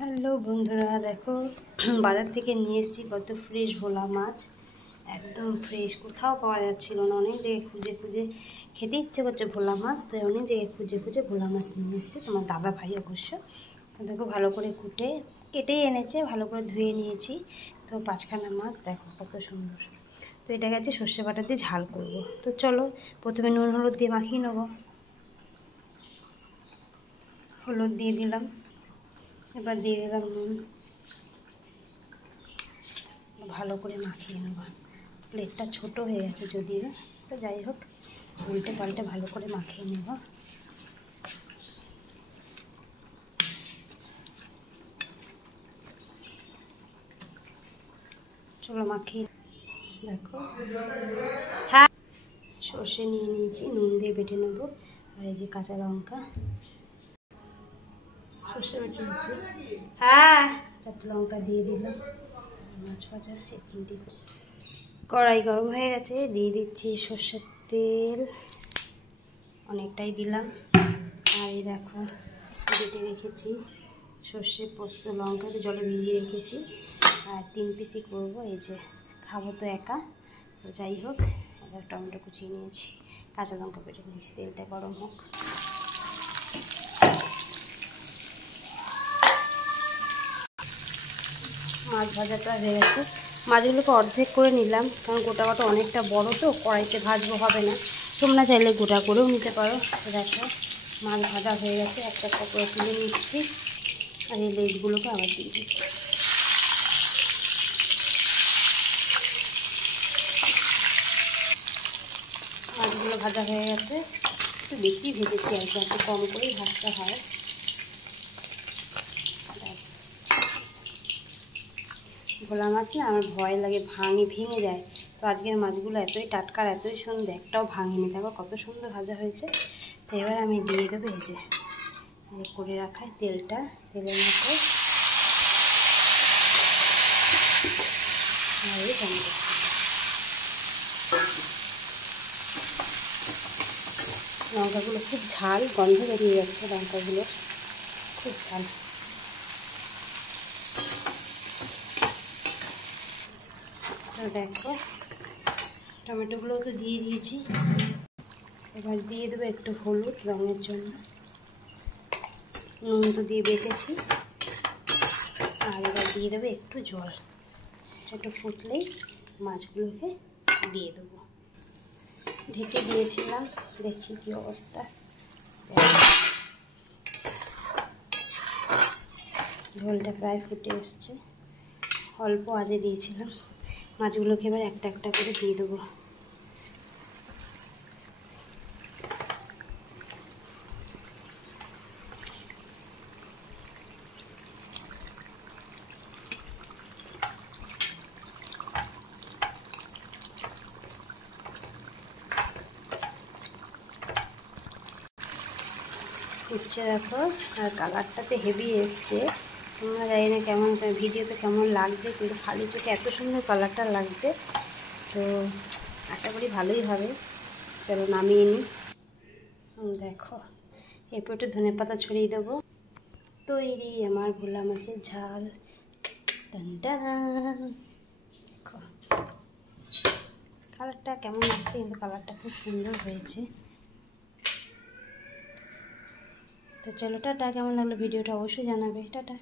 Hello বন্ধুরা, দেখো বাজার থেকে নিয়ে এসেছি কত ফ্রেশ ভোলা মাছ। একদম ফ্রেশ, কোথাও পাওয়া যাচ্ছিল না। অনেক জায়গায় খুঁজে খুঁজে খেতে ইচ্ছে করছে ভোলা মাছ, তাই অনেক জায়গায় খুঁজে খুঁজে ভোলা মাছ নিয়ে এসেছে। তোমার দাদা ভাই অবশ্য। দেখো ভালো করে কেটেই এনেছে, ভালো করে ধুয়ে নিয়েছি। তো 5খানা মাছ দেখো কত সুন্দর। তো এটা গেছে সর্ষে বাটা দিয়ে ঝাল করব। তো চলো প্রথমে নুন হলুদ দিয়ে মাখিয়ে নেবো। হলুদ দিয়ে দিলাম, এবার দিয়ে দিলাম নুন, ভালো করে মাখিয়ে নেব। প্লেটটা ছোট হয়ে গেছে যদিও, তো যাই হোক উল্টে পাল্টে ভালো করে মাখিয়ে নেব। চলো মাখিয়ে দেখো। হ্যাঁ, সর্ষে নিয়ে নিয়েছি, নুন দিয়ে বেটে নেবো। আর এই যে কাঁচা লঙ্কা, সর্ষে বেটে নিচ্ছি। হ্যাঁ, 4টে লঙ্কা দিয়ে দিলাম। মাছ ভাজা এই 3টে। কড়াই গরম হয়ে গেছে, দিয়ে দিচ্ছি সর্ষের তেল, অনেকটাই দিলাম। আর এই দেখো বেটে রেখেছি সর্ষে পোস্ত লঙ্কা, একটু জলে ভিজিয়ে রেখেছি। আর 3 পিসই করবো। এই যে খাবো তো একা, তো যাই হোক। এবার টমেটো কুচিয়ে নিয়েছি, কাঁচা লঙ্কা বেটে নিয়েছি। তেলটা গরম হোক। মাছ ভাজাটা হয়ে গেছে। মাছগুলোকে অর্ধেক করে নিলাম, কারণ গোটা গোটা অনেকটা বড় তো, কড়াইতে ভাজবো হবে না। তোমরা চাইলে গোটা করেও নিতে পারো। দেখো মাছ ভাজা হয়ে গেছে, একটা একটা করে তুলে নিচ্ছি। আর এই লেজগুলোকে আবার দিয়ে দিচ্ছি। মাছগুলো ভাজা হয়ে গেছে, একটু বেশি ভেজেছি আর কি, একটু কম করেই ভাজতে হয়। ভোলা মাছ না আমার ভয় লাগে, ভেঙে যায়। তো আজকের মাছগুলো এতই টাটকা, এতই সুন্দর, একটাও ভাঙেনি। দেখো কত সুন্দর ভাজা হয়েছে। তো এবার আমি দিয়ে দেবো এই যে করে রাখা তেলটা, তেলের মধ্যে লঙ্কাগুলো খুব ঝাল, গন্ধ বেরিয়ে যাচ্ছে লঙ্কাগুলো, খুব ঝাল। তো দেখো টমেটোগুলো তো দিয়ে দিয়েছি। এবার দিয়ে দেবো একটু হলুদ রঙের জন্য, নুন তো দিয়ে বেটেছি। আর এবার দিয়ে দেবো একটু জল, একটু ফুটলেই মাছগুলোকে দিয়ে দেবো। ঢেকে দিয়েছিলাম, দেখি কি অবস্থা। ঝোলটা প্রায় ফুটে এসছে, অল্প আজে দিয়েছিলাম। মাছগুলোকে এবার একটা একটা করে দিয়ে দেবো। ফুটছে দেখো, আর কালারটাতে হেভি এসছে। তোমরা জানি না কেমন ভিডিওতে কেমন লাগছে, কিন্তু খালি চোখে এত সুন্দর কালারটা লাগছে। তো আশা করি ভালোই হবে। চলো নামিয়ে নিই। দেখো এরপর একটু ধনেপাতা ছড়িয়ে দেবো। তৈরি আমার ভোলা মাছের ঝাল। টান। দেখো কালারটা কেমন আসছে, কিন্তু কালারটা খুব সুন্দর হয়েছে। তো চলো টাটা, কেমন লাগলো ভিডিওটা অবশ্যই জানাবে। টাটা।